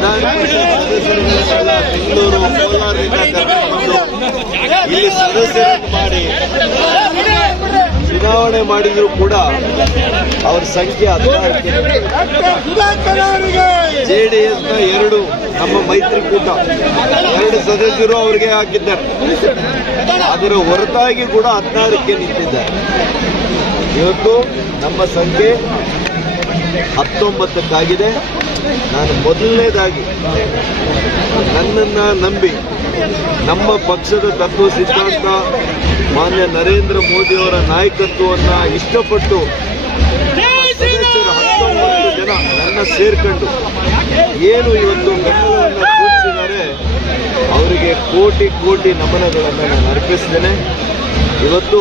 ಸದಸ್ಯರುಗಳನ್ನೆಲ್ಲ ಬೆಂಗಳೂರು ಕೋಲಾರದಿಂದ ಇಲ್ಲಿ ಸದಸ್ಯರನ್ನು ಮಾಡಿ ಚುನಾವಣೆ ಮಾಡಿದ್ರು ಕೂಡ ಅವ್ರ ಸಂಖ್ಯೆ ಹದಿನಾಲ್ಕು ಜೆ ಡಿ ಎಸ್ನ ಎರಡು ನಮ್ಮ ಮೈತ್ರಿಕೂಟ, ಎರಡು ಸದಸ್ಯರು ಅವರಿಗೆ ಹಾಕಿದ್ದಾರೆ. ಅದರ ಹೊರತಾಗಿ ಕೂಡ ಹದಿನಾರಕ್ಕೆ ನಿಂತಿದ್ದಾರೆ. ಇವತ್ತು ನಮ್ಮ ಸಂಖ್ಯೆ ಹತ್ತೊಂಬತ್ತಕ್ಕಾಗಿದೆ. ನಾನು ಮೊದಲನೇದಾಗಿ ನನ್ನನ್ನು ನಂಬಿ ನಮ್ಮ ಪಕ್ಷದ ತತ್ವ ಸಿದ್ಧಾಂತ ಮಾನ್ಯ ನರೇಂದ್ರ ಮೋದಿಯವರ ನಾಯಕತ್ವವನ್ನು ಇಷ್ಟಪಟ್ಟು ಹತ್ತೊಂಬತ್ತು ಜನ ನನ್ನ ಸೇರ್ಕೊಂಡು ಏನು ಇವತ್ತು ಬೆಂಗಳೂರನ್ನು ಸೂಚಿಸಿದ್ದಾರೆ, ಅವರಿಗೆ ಕೋಟಿ ಕೋಟಿ ನಮನಗಳನ್ನು ನಾನು ಅರ್ಪಿಸ್ತೇನೆ. ಇವತ್ತು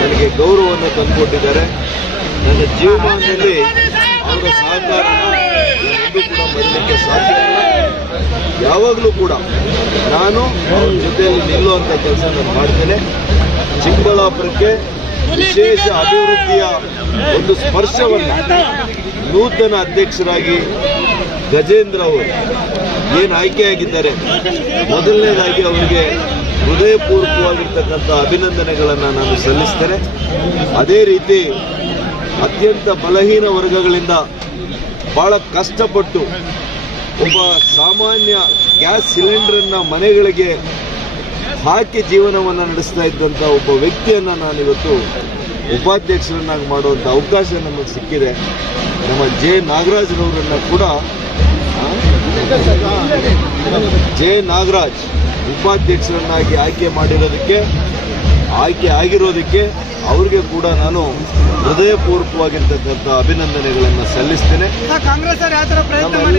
ನನಗೆ ಗೌರವವನ್ನು ತಂದುಕೊಟ್ಟಿದ್ದಾರೆ. ನನ್ನ ಜೀವಮಾನದಲ್ಲಿ ಅವರ ಸಹಕಾರನ ಎಂದೂ ಕೂಡ ಬರಲಿಕ್ಕೆ ಸಾಧ್ಯ ಇಲ್ಲ ಯಾವಾಗಲೂ ಕೂಡ ನಾನು ಅವ್ರ ಜೊತೆಯಲ್ಲಿ ನಿಲ್ಲುವಂಥ ಕೆಲಸ ನಾನು ಮಾಡ್ತೇನೆ. ಚಿಕ್ಕಬಳ್ಳಾಪುರಕ್ಕೆ ವಿಶೇಷ ಅಭಿವೃದ್ಧಿಯ ಒಂದು ಸ್ಪರ್ಶವನ್ನು ನೂತನ ಅಧ್ಯಕ್ಷರಾಗಿ ಗಜೇಂದ್ರ ಅವರು ಏನು ಆಯ್ಕೆಯಾಗಿದ್ದಾರೆ ಮೊದಲನೇದಾಗಿ ಅವರಿಗೆ ಹೃದಯಪೂರ್ವಕವಾಗಿರ್ತಕ್ಕಂಥ ಅಭಿನಂದನೆಗಳನ್ನು ನಾನು ಸಲ್ಲಿಸ್ತೇನೆ. ಅದೇ ರೀತಿ ಅತ್ಯಂತ ಬಲಹೀನ ವರ್ಗಗಳಿಂದ ಬಹಳ ಕಷ್ಟಪಟ್ಟು ಒಬ್ಬ ಸಾಮಾನ್ಯ ಗ್ಯಾಸ್ ಸಿಲಿಂಡರನ್ನು ಮನೆಗಳಿಗೆ ಹಾಕಿ ಜೀವನವನ್ನು ನಡೆಸ್ತಾ ಇದ್ದಂಥ ಒಬ್ಬ ವ್ಯಕ್ತಿಯನ್ನು ನಾನಿವತ್ತು ಉಪಾಧ್ಯಕ್ಷರನ್ನಾಗಿ ಮಾಡುವಂಥ ಅವಕಾಶ ನಮಗೆ ಸಿಕ್ಕಿದೆ. ನಮ್ಮ ಜೆ ನಾಗರಾಜ್ರವರನ್ನು ಕೂಡ ಜೆ ನಾಗರಾಜ್ ಉಪಾಧ್ಯಕ್ಷರನ್ನಾಗಿ ಆಯ್ಕೆ ಮಾಡಿರೋದಕ್ಕೆ ಆಯ್ಕೆ ಆಗಿರೋದಕ್ಕೆ ಅವ್ರಿಗೆ ಕೂಡ ನಾನು ಹೃದಯಪೂರ್ವಕವಾಗಿರ್ತಕ್ಕಂಥ ಅಭಿನಂದನೆಗಳನ್ನು ಸಲ್ಲಿಸ್ತೇನೆ.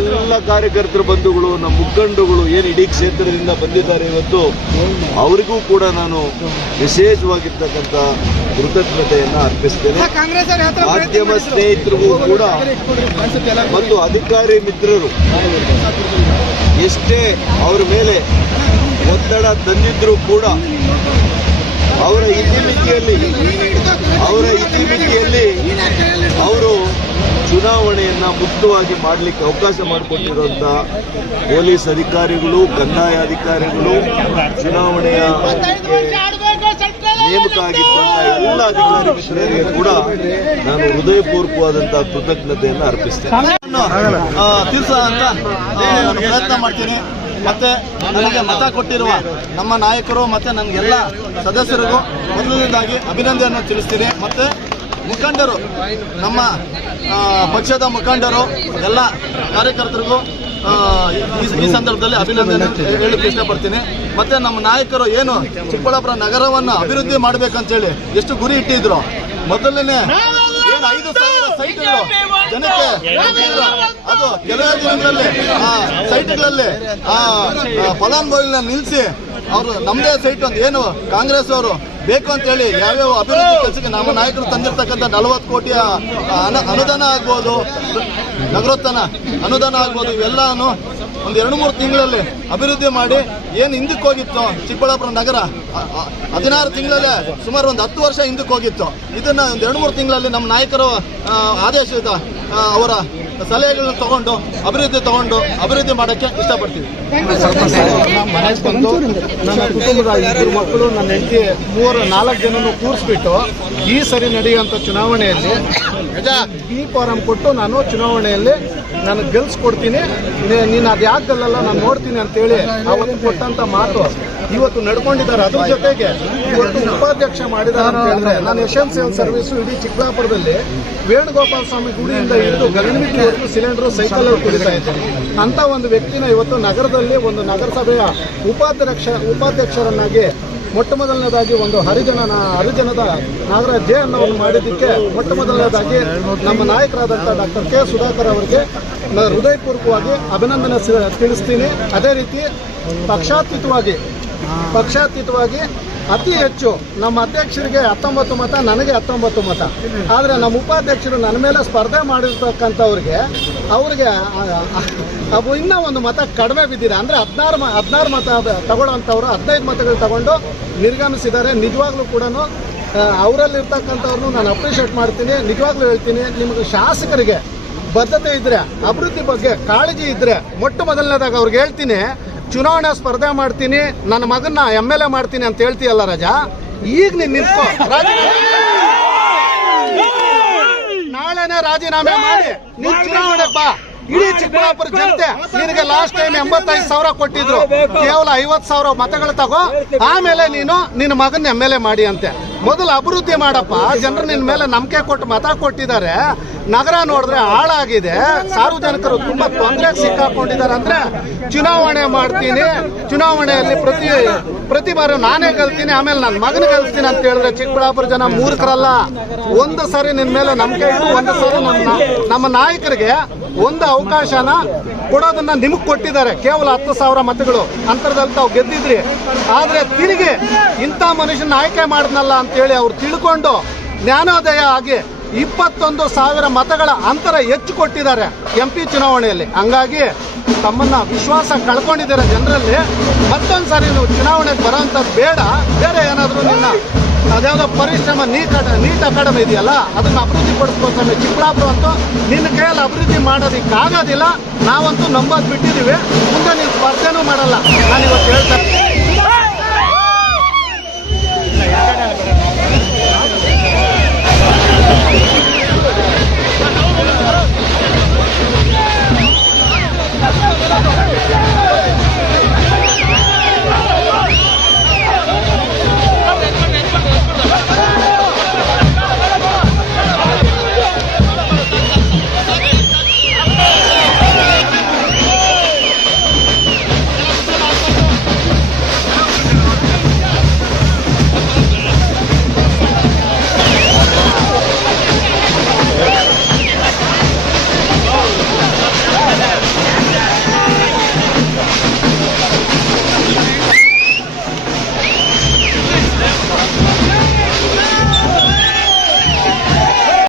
ನಮ್ಮೆಲ್ಲ ಕಾರ್ಯಕರ್ತರ ಬಂಧುಗಳು ನಮ್ಮ ಮುಖಂಡಗಳು ಏನು ಇಡೀ ಕ್ಷೇತ್ರದಿಂದ ಬಂದಿದ್ದಾರೆ ಇವತ್ತು ಅವರಿಗೂ ಕೂಡ ನಾನು ವಿಶೇಷವಾಗಿರ್ತಕ್ಕಂಥ ಕೃತಜ್ಞತೆಯನ್ನು ಅರ್ಪಿಸ್ತೇನೆ. ಮಾಧ್ಯಮ? ಸ್ನೇಹಿತರಿಗೂ ಕೂಡ ಮತ್ತು ಅಧಿಕಾರಿ ಮಿತ್ರರು ಎಷ್ಟೇ ಅವರ ಮೇಲೆ ಒತ್ತಡ ತಂದಿದ್ರೂ ಕೂಡ ಅವರ ಇತಿಮಿತಿಯಲ್ಲಿ ಅವರ ಇತಿಮಿತಿಯಲ್ಲಿ ಅವರು ಚುನಾವಣೆಯನ್ನ ಮುಕ್ತವಾಗಿ ಮಾಡಲಿಕ್ಕೆ ಅವಕಾಶ ಮಾಡಿಕೊಟ್ಟಿರುವಂಥ ಪೊಲೀಸ್ ಅಧಿಕಾರಿಗಳು ಕಂದಾಯ ಅಧಿಕಾರಿಗಳು ಚುನಾವಣೆಯ ನೇಮಕ ಆಗಿದ್ದಂಥ ಎಲ್ಲ ಅಧಿಕಾರಿ ಮಿತ್ರರಿಗೆ ಕೂಡ ನಾನು ಹೃದಯಪೂರ್ವಕವಾದಂತಹ ಕೃತಜ್ಞತೆಯನ್ನು ಅರ್ಪಿಸ್ತೇನೆ. ತೀರ್ಸ ಅಂತ ಪ್ರಯತ್ನ ಮಾಡ್ತೀನಿ. ಮತ್ತೆ ನನಗೆ ಮತ ಕೊಟ್ಟಿರುವ ನಮ್ಮ ನಾಯಕರು ಮತ್ತೆ ನನಗೆಲ್ಲ ಸದಸ್ಯರಿಗೂ ಮೊದಲನೇದಾಗಿ ಅಭಿನಂದನೆಯನ್ನು ತಿಳಿಸ್ತೀನಿ. ಮತ್ತೆ ಮುಖಂಡರು, ನಮ್ಮ ಪಕ್ಷದ ಮುಖಂಡರು, ಎಲ್ಲ ಕಾರ್ಯಕರ್ತರಿಗೂ ಈ ಸಂದರ್ಭದಲ್ಲಿ ಅಭಿನಂದನೆ ಹೇಳಕ್ಕೆ ಇಷ್ಟಪಡ್ತೀನಿ. ಮತ್ತೆ ನಮ್ಮ ನಾಯಕರು ಏನು ಚಿಕ್ಕಬಳ್ಳಾಪುರ ನಗರವನ್ನು ಅಭಿವೃದ್ಧಿ ಮಾಡಬೇಕಂತೇಳಿ ಎಷ್ಟು ಗುರಿ ಇಟ್ಟಿದ್ರು? ಮೊದಲನೇ ಏನು ಐದು ಸಾವಿರ ಸೈಟ್ಗಳು ಜನಕ್ಕೆ ಅದು ಕೆಲವೇ ದಿನಗಳಲ್ಲಿ ಆ ಸೈಟ್ಗಳಲ್ಲಿ ಆ ಫಲಾನುಭವಿಗಳನ್ನ ನಿಲ್ಲಿಸಿ ಅವರು ನಮ್ಮದೇ ಸೈಟ್ ಅಂತ ಏನು ಕಾಂಗ್ರೆಸ್ ಅವರು ಬೇಕು ಅಂತ ಹೇಳಿ ಯಾವ್ಯಾವ ಅಭಿವೃದ್ಧಿ ಕೆಲಸಕ್ಕೆ ನಮ್ಮ ನಾಯಕರು ತಂದಿರ್ತಕ್ಕಂಥ ನಲವತ್ತು ಕೋಟಿಯ ಅನು- ಅನುದಾನ ಆಗ್ಬೋದು ನಗರೋತ್ಥಾನ ಅನುದಾನ ಆಗ್ಬೋದು ಇವೆಲ್ಲನೂ ಒಂದು ಎರಡು ಮೂರು ತಿಂಗಳಲ್ಲಿ ಅಭಿವೃದ್ಧಿ ಮಾಡಿ ಏನು ಹಿಂದಕ್ಕೆ ಹೋಗಿತ್ತು, ಚಿಕ್ಕಬಳ್ಳಾಪುರ ನಗರ ಹದಿನಾರು ತಿಂಗಳಲ್ಲೇ ಸುಮಾರು ಒಂದು ಹತ್ತು ವರ್ಷ ಹಿಂದಕ್ಕೆ ಹೋಗಿತ್ತು. ಇದನ್ನ ಒಂದು ಎರಡು ಮೂರು ತಿಂಗಳಲ್ಲಿ ನಮ್ಮ ನಾಯಕರು ಆದೇಶಿತ ಅವರ ಸಲಹೆಗಳನ್ನ ತಗೊಂಡು ಅಭಿವೃದ್ಧಿ ತಗೊಂಡು ಅಭಿವೃದ್ಧಿ ಮಾಡೋಕ್ಕೆ ಇಷ್ಟಪಡ್ತೀವಿ. ಮನೆಗೆ ಬಂದು ನನ್ನ ಕುಟುಂಬದ ಇಬ್ಬರು ಮಕ್ಕಳು ನನ್ನ ಹೆಂಡತಿ ಮೂರು ನಾಲ್ಕು ಜನನು ಕೂರಿಸ್ಬಿಟ್ಟು ಈ ಸರಿ ನಡೆಯುವಂಥ ಚುನಾವಣೆಯಲ್ಲಿ ಈ ಫಾರಂ ಕೊಟ್ಟು ನಾನು ಚುನಾವಣೆಯಲ್ಲಿ ನಾನು ಗೆಲ್ಸ್ಕೊಡ್ತೀನಿ. ಕೊಡ್ತೀನಿ ನೀನು ಅದು ಯಾಕೆ ಗೆಲ್ಲಲ್ಲ ನಾನು ನೋಡ್ತೀನಿ ಅಂತೇಳಿ ಅವತ್ತು ಕೊಟ್ಟಂತ ಮಾತು ಇವತ್ತು ನಡ್ಕೊಂಡಿದ್ದಾರೆ. ಅದ್ರ ಜೊತೆಗೆ ಇವತ್ತು ಉಪಾಧ್ಯಕ್ಷ ಮಾಡಿದ್ದಾರೆ ಅಂತ ಹೇಳಿದ್ರೆ ನಾನು ಎಶೆನ್ಸಿಯಲ್ ಸರ್ವಿಸ್ ಇಡೀ ಚಿಕ್ಕಬಳ್ಳಾಪುರದಲ್ಲಿ ವೇಣುಗೋಪಾಲ ಸ್ವಾಮಿ ಗುಡಿಯಿಂದ ಹಿಡಿದು ಗಗನಗಿರಿವರೆಗೂ ಸಿಲಿಂಡರ್ ಸೈಕಲ್ ಕುಡಿತಾ ಇದ್ದಾರೆ ಅಂತ ಒಂದು ವ್ಯಕ್ತಿನ ಇವತ್ತು ನಗರದಲ್ಲಿ ಒಂದು ನಗರಸಭೆಯ ಉಪಾಧ್ಯಕ್ಷ, ಉಪಾಧ್ಯಕ್ಷರನ್ನಾಗಿ ಮೊಟ್ಟ ಮೊದಲನೇದಾಗಿ ಒಂದು ಹರಿಜನ ಹರಿಜನದ ನಾಗರಾಜ್ ಜೆ ಅನ್ನೋವನ್ನು ಮಾಡಿದ್ದಕ್ಕೆ ಮೊಟ್ಟ ಮೊದಲನೇದಾಗಿ ನಮ್ಮ ನಾಯಕರಾದಂಥ ಡಾಕ್ಟರ್ ಕೆ ಸುಧಾಕರ್ ಅವರಿಗೆ ಹೃದಯಪೂರ್ವಕವಾಗಿ ಅಭಿನಂದನೆ ತಿಳಿಸ್ತೀನಿ. ಅದೇ ರೀತಿ ಪಕ್ಷಾತೀತವಾಗಿ ಪಕ್ಷಾತೀತವಾಗಿ ಅತಿ ಹೆಚ್ಚು ನಮ್ಮ ಅಧ್ಯಕ್ಷರಿಗೆ ಹತ್ತೊಂಬತ್ತು ಮತ, ನನಗೆ ಹತ್ತೊಂಬತ್ತು ಮತ. ಆದರೆ ನಮ್ಮ ಉಪಾಧ್ಯಕ್ಷರು ನನ್ನ ಮೇಲೆ ಸ್ಪರ್ಧೆ ಮಾಡಿರ್ತಕ್ಕಂಥವ್ರಿಗೆ ಅವ್ರಿಗೆ ಅವು ಇನ್ನೂ ಒಂದು ಮತ ಕಡಿಮೆ ಬಿದ್ದಿದೆ. ಅಂದರೆ ಹದಿನಾರು ಮ, ಹದಿನಾರು ಮತ ತಗೊಳ್ಳೋಂಥವ್ರು ಹದಿನೈದು ಮತಗಳು ತಗೊಂಡು ನಿರ್ಗಮಿಸಿದ್ದಾರೆ. ನಿಜವಾಗ್ಲೂ ಕೂಡ ಅವರಲ್ಲಿರ್ತಕ್ಕಂಥವ್ರನ್ನು ನಾನು ಅಪ್ರಿಷಿಯೇಟ್ ಮಾಡ್ತೀನಿ. ನಿಜವಾಗ್ಲೂ ಹೇಳ್ತೀನಿ, ನಿಮಗೆ ಶಾಸಕರಿಗೆ ಬದ್ಧತೆ ಇದ್ರೆ, ಅಭಿವೃದ್ಧಿ ಬಗ್ಗೆ ಕಾಳಜಿ ಇದ್ರೆ, ಮೊಟ್ಟ ಮೊದಲನೇದಾಗ ಅವ್ರಿಗೆ ಹೇಳ್ತೀನಿ ಚುನಾವಣೆ ಸ್ಪರ್ಧೆ ಮಾಡ್ತೀನಿ, ನನ್ನ ಮಗನ್ನ ಎಂ ಎಲ್ ಎ ಮಾಡ್ತೀನಿ ಅಂತ ಹೇಳ್ತೀಯಲ್ಲ ರಜಾ? ಈಗ ನೀನ್ ನಿಂತ್ಕೋ. ನಾಳೆನೆ ರಾಜೀನಾಮೆ ಮಾಡಿ ಚುನಾವಣೆ ಬಾ. ಇಡೀ ಚಿಕ್ಕಬಳ್ಳಾಪುರ ಜನತೆ ನಿನಗೆ ಲಾಸ್ಟ್ ಟೈಮ್ ಎಂಬತ್ತೈದು ಸಾವಿರ ಕೊಟ್ಟಿದ್ರು. ಕೇವಲ ಐವತ್ತು ಸಾವಿರ ಮತಗಳು ತಗೋ. ಆಮೇಲೆ ನೀನು ನಿನ್ನ ಮಗನ ಎಂ ಎಲ್ ಎ ಮಾಡಿ ಅಂತೆ. ಮೊದಲು ಅಭಿವೃದ್ಧಿ ಮಾಡಪ್ಪ. ಜನರು ನಿನ್ನ ಮೇಲೆ ನಂಬಿಕೆ ಕೊಟ್ಟು ಮತ ಕೊಟ್ಟಿದ್ದಾರೆ. ನಗರ ನೋಡಿದ್ರೆ ಹಾಳಾಗಿದೆ. ಸಾರ್ವಜನಿಕರು ತುಂಬಾ ತೊಂದರೆಗೆ ಸಿಕ್ಕಾಕೊಂಡಿದ್ದಾರೆ. ಅಂದ್ರೆ ಚುನಾವಣೆ ಮಾಡ್ತೀನಿ. ಚುನಾವಣೆಯಲ್ಲಿ ಪ್ರತಿ ಪ್ರತಿ ಬಾರಿ ನಾನೇ ಗೆಲ್ತೀನಿ, ಆಮೇಲೆ ನನ್ನ ಮಗನ ಗೆಲ್ತೀನಿ ಅಂತ ಹೇಳಿದ್ರೆ ಚಿಕ್ಕಬಳ್ಳಾಪುರ ಜನ ಮೂರ್ಖರಲ್ಲ. ಒಂದು ಸಾರಿ ನಿನ್ನ ಮೇಲೆ ನಂಬಿಕೆ ಇಟ್ಟು, ಒಂದು ಸಾರಿ ನಮ್ಮ ನಮ್ಮ ನಾಯಕರಿಗೆ ಒಂದು ಅವಕಾಶನ ಕೊಡೋದನ್ನ ನಿಮಗೆ ಕೊಟ್ಟಿದ್ದಾರೆ. ಕೇವಲ ಹತ್ತು ಸಾವಿರ ಮತಗಳು. ಅಂತರದಲ್ಲಿ ತಾವು ಗೆದ್ದಿದ್ರಿ. ಆದ್ರೆ ತಿರುಗಿ ಇಂಥ ಮನುಷ್ಯನ ಆಯ್ಕೆ ಮಾಡಿದ್ನಲ್ಲ ಅಂತೇಳಿ ಅವ್ರು ತಿಳ್ಕೊಂಡು ಜ್ಞಾನೋದಯ ಆಗಿ ಇಪ್ಪತ್ತೊಂದು ಸಾವಿರ ಮತಗಳ ಅಂತರ ಹೆಚ್ಚು ಕೊಟ್ಟಿದ್ದಾರೆ ಎಂ ಪಿ ಚುನಾವಣೆಯಲ್ಲಿ. ಹಂಗಾಗಿ ತಮ್ಮನ್ನ ವಿಶ್ವಾಸ ಕಳ್ಕೊಂಡಿದ್ದಾರೆ ಜನರಲ್ಲಿ. ಮತ್ತೊಂದು ಸಾರಿ ನೀವು ಚುನಾವಣೆಗೆ ಬರೋಂಥದ್ದು ಬೇಡ. ಬೇರೆ ಏನಾದರೂ ನಿನ್ನ ಅದ್ಯಾವುದೋ ಪರಿಶ್ರಮ ನೀಟ್ ನೀಟ್ ಅಕಾಡೆಮಿ ಇದೆಯಲ್ಲ, ಅದನ್ನ ಅಭಿವೃದ್ಧಿ ಪಡಿಸ್ಕೋತಾರೆ ಚಿಕ್ಕಬಳ್ಳಾಪುರ ಅಂತೂ ನಿನ್ನ ಕೈಯಲ್ಲಿ ಅಭಿವೃದ್ಧಿ ಮಾಡೋದಕ್ಕಾಗೋದಿಲ್ಲ ನಾವಂತೂ ನಂಬೋದ್ ಬಿಟ್ಟಿದ್ದೀವಿ. ಮುಂದೆ ನೀವು ಸ್ಪರ್ಧೆನೂ ಮಾಡಲ್ಲ. ನಾನು ಇವತ್ತು ಹೇಳ್ತಾ